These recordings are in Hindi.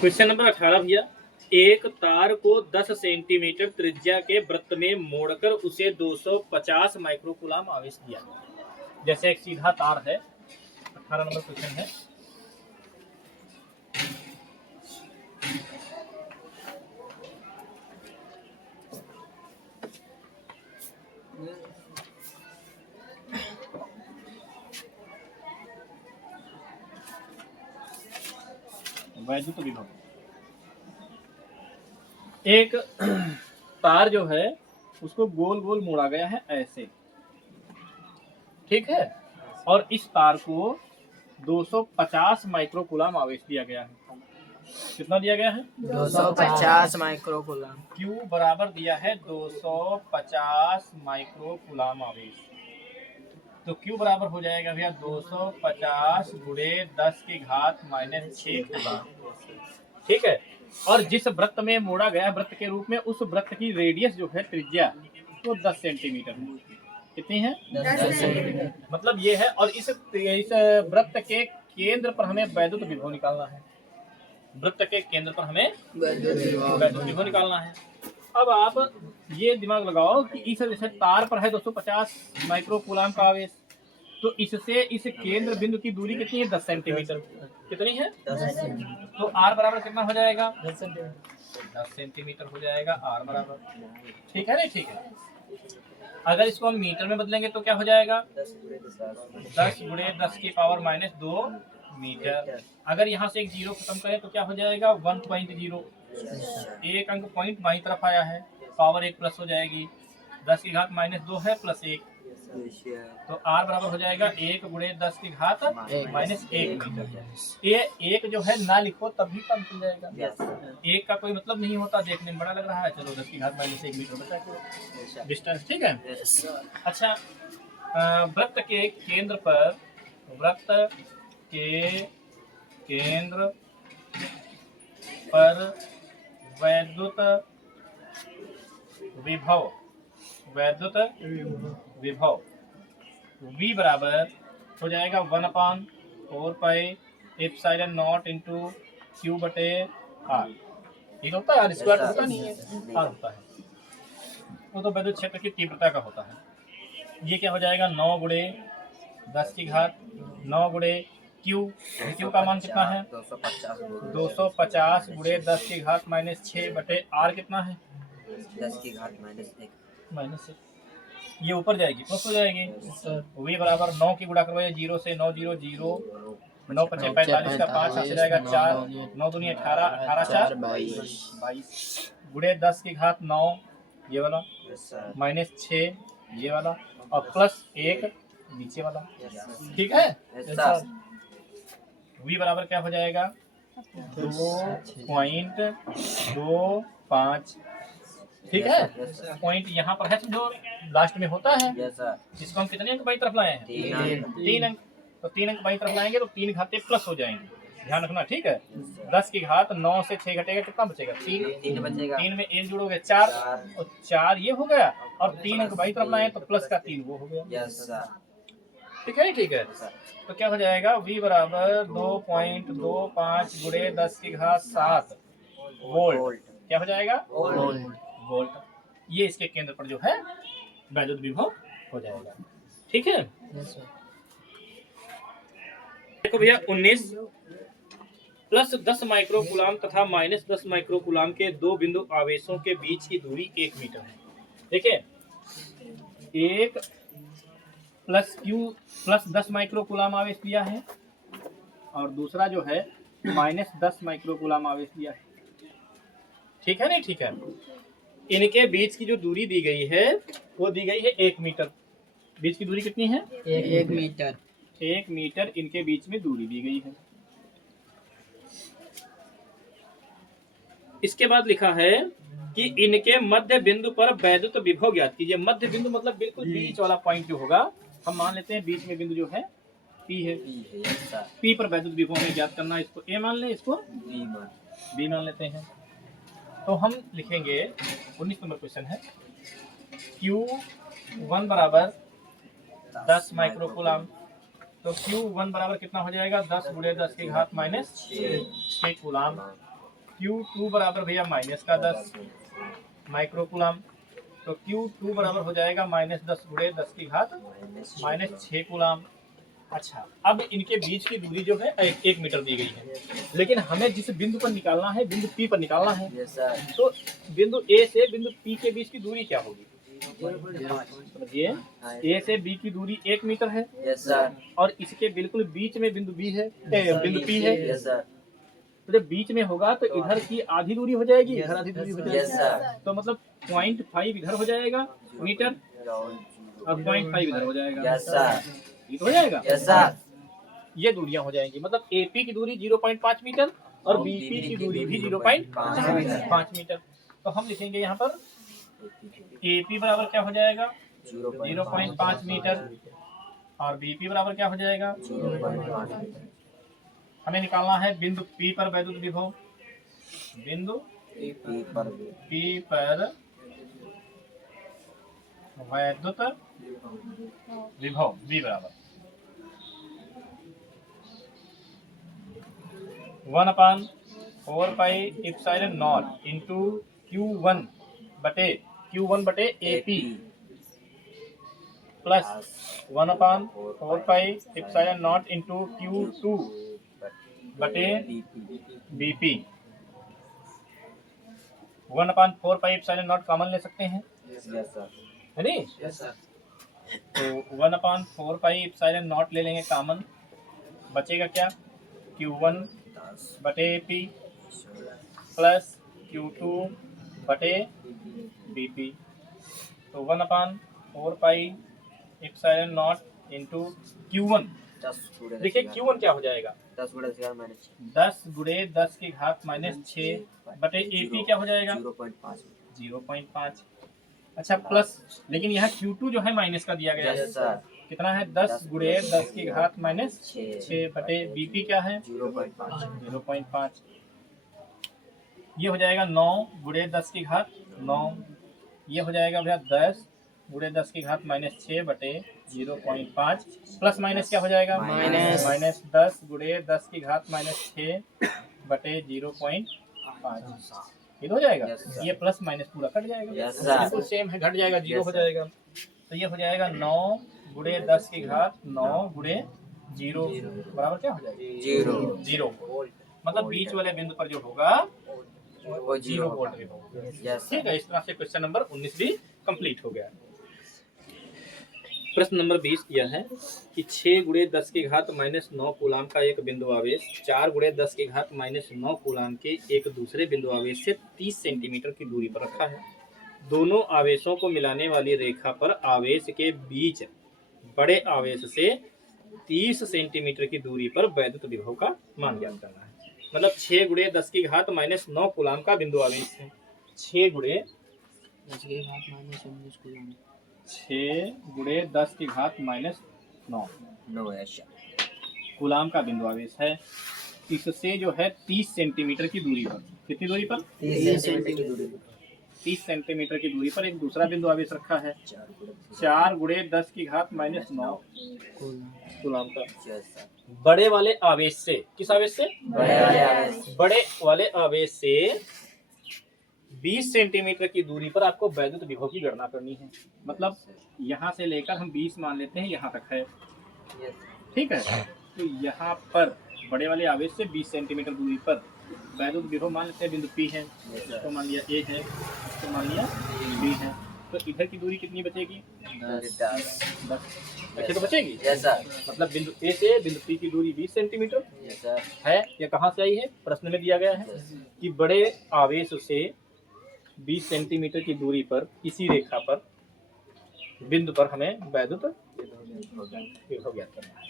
क्वेश्चन नंबर 18 भैया, एक तार को 10 सेंटीमीटर त्रिज्या के वृत्त में मोड़कर उसे 250 माइक्रोकूलम आवेश दिया। जैसे एक सीधा तार है, 18 नंबर क्वेश्चन है। वैद्युत विभव, एक तार जो है उसको गोल गोल मोड़ा गया है ऐसे, ठीक है, और इस तार को 250 माइक्रोकूलम आवेश दिया गया है। कितना दिया गया है? 250 माइक्रोकूलम। Q बराबर दिया है 250 माइक्रोकूलम आवेश। तो Q बराबर हो जाएगा भैया 250 गुणे 10 की घात -6 कूलम, ठीक है। और जिस वृत्त में मोड़ा गया वृत्त के रूप में, उस वृत्त की रेडियस जो है त्रिज्या वो 10 सेंटीमीटर है। कितनी है? 10 सेंटीमीटर। मतलब ये है। और इस वृत्त के केंद्र पर हमें वैद्युत विभव निकालना है। वृत्त के केंद्र पर हमें वैद्युत विभव निकालना है। अब आप ये दिमाग लगाओ कि इस जैसे तार पर है 250 माइक्रोकूलम का आवेश, तो इससे इस केंद्र बिंदु की दूरी कितनी है? 10 सेंटीमीटर। कितनी है? 10 सेंटीमीटर। तो R बराबर कितना हो जाएगा? 10 सेंटीमीटर हो जाएगा R बराबर, ठीक है ना? ठीक है। अगर इसको हम मीटर में बदलेंगे तो क्या हो जाएगा? 10 गुणे 10 की पावर -2 मीटर। अगर यहाँ से एक जीरो खत्म करें तो क्या हो जाएगा? 1.0। एक अंक पॉइंट बाई तरफ आया है, पावर 1 प्लस हो जाएगी। 10 की घात -2 है प्लस 1, तो R बराबर हो जाएगा 1 गुणे 10 की घात -1 मीटर। ये एक जो है ना लिखो तब भी कम चल जाएगा। एक का कोई मतलब नहीं होता, देखने में बड़ा लग रहा है, चलो 10 की घात -1 मीटर बचा डिस्टेंस, ठीक है। अच्छा, वृत्त के केंद्र पर, वृत्त के केंद्र पर वैद्युत विभव, वैद्युत विभव V बराबर हो जाएगा 1/4 pi epsilon not into Q बटे R। ये होता है, R स्क्वायर होता नहीं है, R होता है। वो तो वैद्युत क्षेत्र की तीव्रता का होता है। ये क्या हो जाएगा? 9 गुणे 10 की घात 9 गुणे Q का मान कितना है? 250 गुणे 10 की घात -6 बटे R कितना है? 10 की घात -1। ये ऊपर जाएगी, प्लस हो जाएगी। V बराबर 9 की गुणा करवाइए, 0 से 9 0 0, 9 5 45 का 5 आ जाएगा 4, 9 दूनी 18, 18 4 22 गुणे 10 की घात 9 ये वाला -6 ये वाला और प्लस 1 नीचे वाला, ठीक है। V बराबर क्या हो जाएगा? 2.25, ठीक है। पॉइंट यहाँ पर है, जो लास्ट में होता है। इसको हम कितने अंक बाई तरफ लाए हैं? 3 अंक। तो 3 अंक बाई तरफ लाएंगे तो 3 घाते प्लस हो जाएंगे, ध्यान रखना, ठीक है। 10 की घात 9 से 6 घटेगा, कितना बचेगा? 3 बचेगा। 3 में 1 जोड़ोगे 4, और 4 ये हो गया, और 3 अंक बाई तरफ लाए तो प्लस का 3 वो हो गया, ठीक है। ठीक है, तो क्या हो जाएगा? V बराबर 2.25 गुणे 10 की घात 7 वोल्ट। क्या हो जाएगा? वोल्ट। ये इसके केंद्र पर जो है वैद्युत विभव हो जाएगा, ठीक है। देखो भैया, 19 प्लस 10 माइक्रोकूलम तथा -10 माइक्रोकूलम के दो बिंदु आवेशों के बीच की दूरी 1 मीटर है। देखिए, एक प्लस Q प्लस 10 माइक्रोकूलम आवेश दिया है, और दूसरा जो है -10 माइक्रोकूलम आवेश दिया है, ठीक है। नहीं, ठीक है। इनके बीच की जो दूरी दी गई है वो दी गई है 1 मीटर। बीच की दूरी कितनी है? 1 मीटर। 1 मीटर इनके बीच में दूरी दी गई है। इसके बाद लिखा है कि इनके मध्य बिंदु पर वैद्युत विभव ज्ञात कीजिए। मध्य बिंदु मतलब बिल्कुल बीच वाला पॉइंट जो होगा, हम मान लेते हैं बीच में बिंदु जो है P है। P पर वैद्युत विभव हमें ज्ञात करना है। इसको A मान लें, इसको B मान लेते हैं। तो हम लिखेंगे 19 नंबर क्वेश्चन है, Q1 बराबर 10 माइक्रोकूलम। तो Q1 बराबर कितना हो जाएगा? 10 गुणे 10 की घात -6 कूलम। Q2 बराबर भैया माइनस का 10 माइक्रोकुलम। तो Q2 बराबर हो जाएगा -10 गुणे 10 की घात -6 कूलम। अच्छा, अब इनके बीच की दूरी जो है 1 मीटर दी गई है, लेकिन हमें जिस बिंदु पर निकालना है, बिंदु P पर निकालना है। तो बिंदु A से बिंदु P के बीच की दूरी क्या होगी? समझिए, A से B की दूरी 1 मीटर है। और इसके बिल्कुल बीच में बिंदु B है, बिंदु P है। तो जब बीच में होगा तो इधर की आधी दूरी हो जाएगी, इधर आधी दूरी हो जाएगी। तो मतलब 0.5 इधर हो जाएगा मीटर और 0.5 इधर हो जाएगा। ये तो हो जाएगा। ये दूरियां हो जाएंगी, मतलब AP की दूरी 0.5 मीटर और BP की दूरी भी 0.5 मीटर। तो हम लिखेंगे यहाँ पर AP बराबर क्या हो जाएगा 0.5 मीटर और BP बराबर क्या हो जाएगा 0.5 मीटर। हमें निकालना है बिंदु P पर वैद्युत विभव। बिंदु P पर वैद्युत विभव V बराबर 1/4 pi epsilon not into Q1 बटे AP plus 1/4 pi epsilon not into Q2 बटे BP। 1/4 pi epsilon not common ले सकते हैं, है नी? तो 1/4 पाई एप्सिलॉन नॉट ले लेंगे कॉमन, बचेगा क्या Q1 बटे AP प्लस Q2 बटे BP। तो 1/4 pi epsilon not into Q1। देखिए Q1 क्या हो जाएगा 10 गुणे 10 की घात -6 बटे AP क्या हो जाएगा 0.5। अच्छा प्लस, लेकिन यहाँ Q2 जो है माइनस का दिया गया है, कितना है 10 गुणे 10 की घात -6 बटे BP क्या है 0.5। ये हो जाएगा 9 गुणे 10 की घात 9। ये हो जाएगा भैया 10 गुणे 10 की घात -6 बटे 0.5 प्लस माइनस क्या हो जाएगा माइनस 10 गुणे 10 की घात -6 बटे 0.5। ये हो जाएगा। ये प्लस माइनस पूरा कट जाएगा, बिल्कुल सेम है, घट जाएगा, 0 हो जाएगा। तो ये हो जाएगा 9 गुणे 10 की घात 9 गुणे 0 बराबर क्या हो जाएगा 0। मतलब बीच वाले बिंदु पर जो होगा वो 0 वोल्ट भी होगा। ठीक है, इस तरह से क्वेश्चन नंबर 19 भी कंप्लीट हो गया। प्रश्न नंबर 20 यह है कि 6 गुणे 10 की घात -9 कूलाम का एक बिंदु आवेश 4 गुणे 10 की घात -9 कूलाम के एक दूसरे बिंदु आवेश से 30 सेंटीमीटर की दूरी पर रखा है। दोनों आवेशों को मिलाने वाली रेखा पर आवेश के बीच बड़े आवेश से 30 सेंटीमीटर की दूरी पर वैद्युत विभव का मान ज्ञात करना है। मतलब 6 गुणे 10 की घात -9 कूलाम का बिंदु आवेश है। 6 गुणे 10 की घात -19 कूलाम, 6 गुणे 10 की घात -9 कूलाम का बिंदु आवेश है। इससे जो है 30 सेंटीमीटर की दूरी पर, कितनी दूरी पर 30 सेंटीमीटर की दूरी पर एक दूसरा बिंदु आवेश रखा है। 4 गुणे 10 की घात -9 कूलाम का। बड़े वाले आवेश से, किस आवेश से बड़े वाले आवेश से 20 सेंटीमीटर की दूरी पर आपको वैद्युत विभव की गणना करनी है। मतलब यहाँ से लेकर हम 20 मान लेते हैं, यहाँ तक है, ठीक है। तो यहाँ पर बड़े वाले आवेश से 20 सेंटीमीटर दूरी पर वैद्युत विभव मान लेते हैं, बिंदु P है, इसको मान लिया A है, इसको मान लिया B है। तो इधर की दूरी कितनी बचेगी 10 अच्छे तो बचेगी। मतलब बिंदु A से बिंदु P की दूरी 20 सेंटीमीटर है। यह कहाँ से आई है, प्रश्न में दिया गया है कि बड़े आवेश से 20 सेंटीमीटर की दूरी पर इसी रेखा पर बिंदु पर हमें वैद्युत विभव ज्ञात करना है।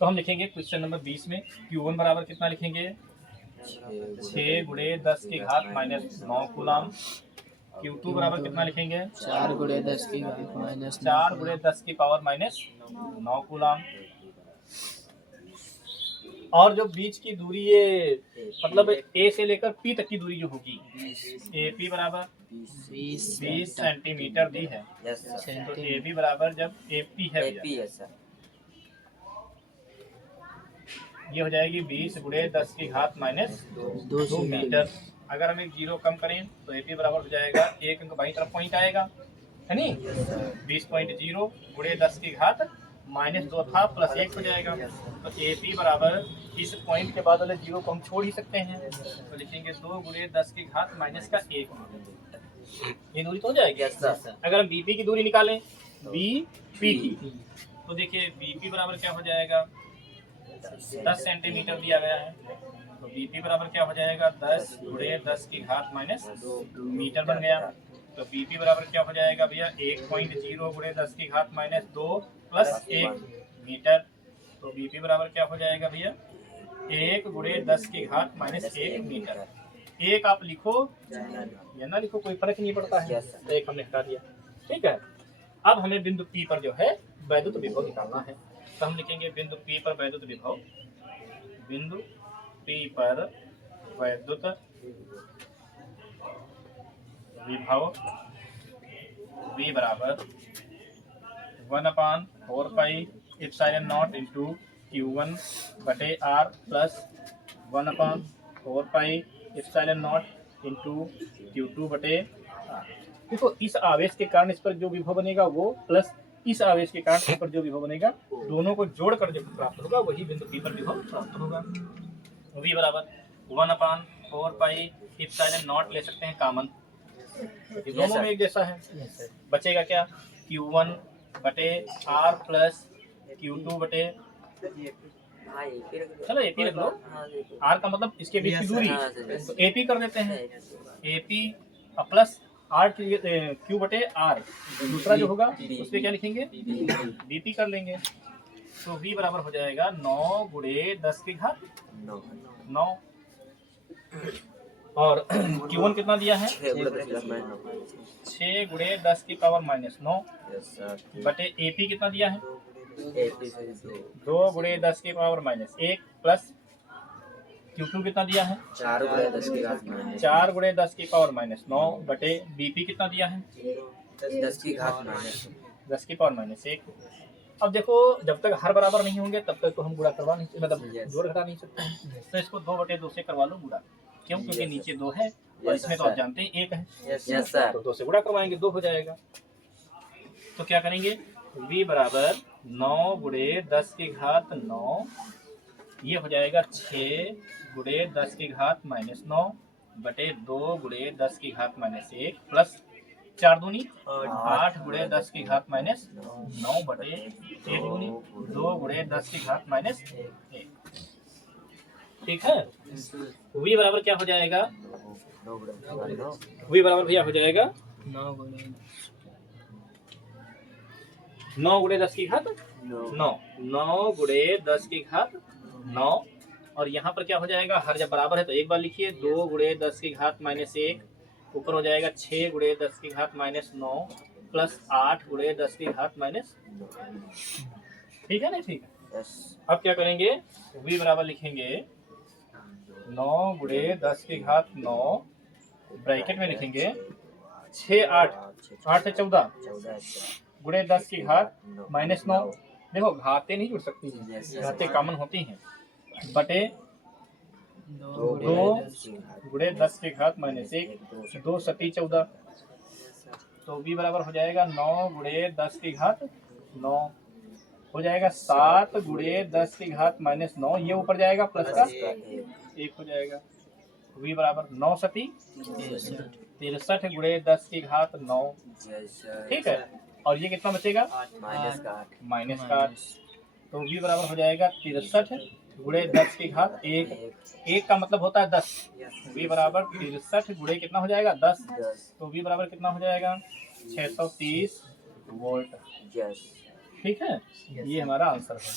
तो हम लिखेंगे क्वेश्चन नंबर 20 में Q1 बराबर कितना लिखेंगे 6 गुणे 10 की घात -9 कूलाम। Q2 बराबर कितना लिखेंगे 4 गुणे 10 की घात -4 गुणे 10 की पावर -9 कूलाम। और जो बीच की दूरी ये मतलब A से लेकर P तक की दूरी जो होगी AP बराबर 20 सेंटीमीटर दी है। तो AB बराबर जब AP है ये हो जाएगी 20 गुणे 10 की घात माइनस 2 मीटर। अगर हम एक जीरो कम करें तो एपी बराबर हो जाएगा, एक अंक बाई तरफ पॉइंट आएगा, है नी, 20.0 गुणे 10 की घात माइनस 2 था प्लस 1 हो जाएगा। तो एपी बराबर इस पॉइंट के बाद वाले जीरो को हम छोड़ ही सकते हैं, तो लिखेंगे 2 गुणे 10 की घात माइनस का 1। ये दूरी तो हो जाएगी। अगर हम बीपी की दूरी निकालें, बीपी की, तो देखिए बीपी बराबर क्या हो जाएगा, 10 सेंटीमीटर दिया गया है, तो बीपी बराबर क्या हो जाएगा, 10 गुणे 10 की घात माइनस मीटर बन गया। तो बीपी बराबर क्या हो जाएगा भैया, 1.0 गुणे 10 की घात माइनस 2 प्लस 1 मीटर। तो बीपी बराबर क्या हो जाएगा भैया, 1 गुणे 10 की घात माइनस 1 मीटर। एक आप लिखो या ना लिखो, कोई फर्क नहीं पड़ता है, तो एक हमने हटा दिया। ठीक है, अब हमें बिंदु P पर जो है वैद्युत विभव निकालना है, तो हम लिखेंगे बिंदु P पर वैद्युत विभव, बिंदु P पर वैद्युत विभव V बराबर 1/4 pi epsilon not into Q1 बटे R plus 1/4 pi epsilon not into Q2 बटे R। देखो इस आवेश के कारण इस पर जो विभव बनेगा वो, प्लस इस आवेश के कारण इस पर जो विभव बनेगा, दोनों को जोड़कर जो प्राप्त होगा वही बिंदु P पर विभव प्राप्त होगा। V बराबर 1/4 पाई एप्सिलॉन नॉट ले सकते हैं कॉमन, ये दोनों में एक जैसा है, बचेगा क्या, Q1 बटे R प्लस Q2 बटे, चलो एपी रख लो, R का मतलब इसके बीच की दूरी, तो एपी कर देते हैं, एपी प्लस R Q बटे R, दूसरा जो होगा उस पर क्या लिखेंगे, बीपी कर लेंगे। तो V बराबर हो जाएगा 9 गुणे 10 की घात 9, और Q1 कितना दिया है, 6 गुणे 10 की पावर माइनस 9 बटे AP कितना दिया है, 2 गुणे 10 की पावर माइनस 1 प्लस Q2 कितना दिया है, 4 गुणे 10 की पावर माइनस 9 बटे BP कितना दिया है, 10 की पावर माइनस 1। अब देखो जब तक हर बराबर नहीं होंगे तब तक तो हम गुणा करवा नहीं, मतलब जोड़ घटा नहीं सकते हैं, तो इसको 2/2 से करवा लो गुणा, क्यों, क्योंकि नीचे 2 है और इसमें तो आप जानते हैं 1 है, तो 2 से गुणा करवाएंगे 2 हो जाएगा। तो क्या करेंगे, V बराबर 9 गुणे 10 की घात 9, ये हो जाएगा 6 गुणे 10 की घात माइनस 9 बटे 2 गुणे 10 की घात माइनस 1 प्लस 4 दूनी 8 गुणे 10 की घात माइनस 9 बटे 1 दूनी 2 गुणे 10 की घात माइनस 1। ठीक है, V बराबर क्या हो जाएगा, V बराबर भैया हो जाएगा 9 गुणे 10 की घात 9 गुणे 10 की घात 9, और यहाँ पर क्या हो जाएगा, हर जब बराबर है तो एक बार लिखिए, 2 गुणे 10 की घात माइनस 1, ऊपर हो जाएगा 6 गुणे 10 की घात माइनस 9 प्लस 8 गुणे 10 की घात माइनस, ठीक है ना, ठीक है। अब क्या करेंगे, V बराबर लिखेंगे 9 गुणे 10 की घात 9, ब्रैकेट में लिखेंगे 6 8 से 14 गुणे 10 की घात माइनस 9, देखो घातें नहीं जुड़ सकती हैं, घातें कॉमन होती हैं, बटे 2 गुणे 10 की घात माइनस 1, 2 सती 14, तो V बराबर हो जाएगा 9 गुणे 10 की घात 9, हो जाएगा 7 गुणे 10 की घात माइनस 9, ये ऊपर जाएगा प्लस का 1 हो जाएगा, V बराबर 9 सती 63 गुणे 10 की घात 9, ठीक है, और ये कितना बचेगा, माइनस का 8, तो V बराबर हो जाएगा 63 गुणे 10 की घात 1, 1 का मतलब होता है 10, V बराबर 63 गुणे कितना हो जाएगा 10, तो V बराबर कितना हो जाएगा 630 वोल्ट। ठीक है, ये हमारा आंसर है।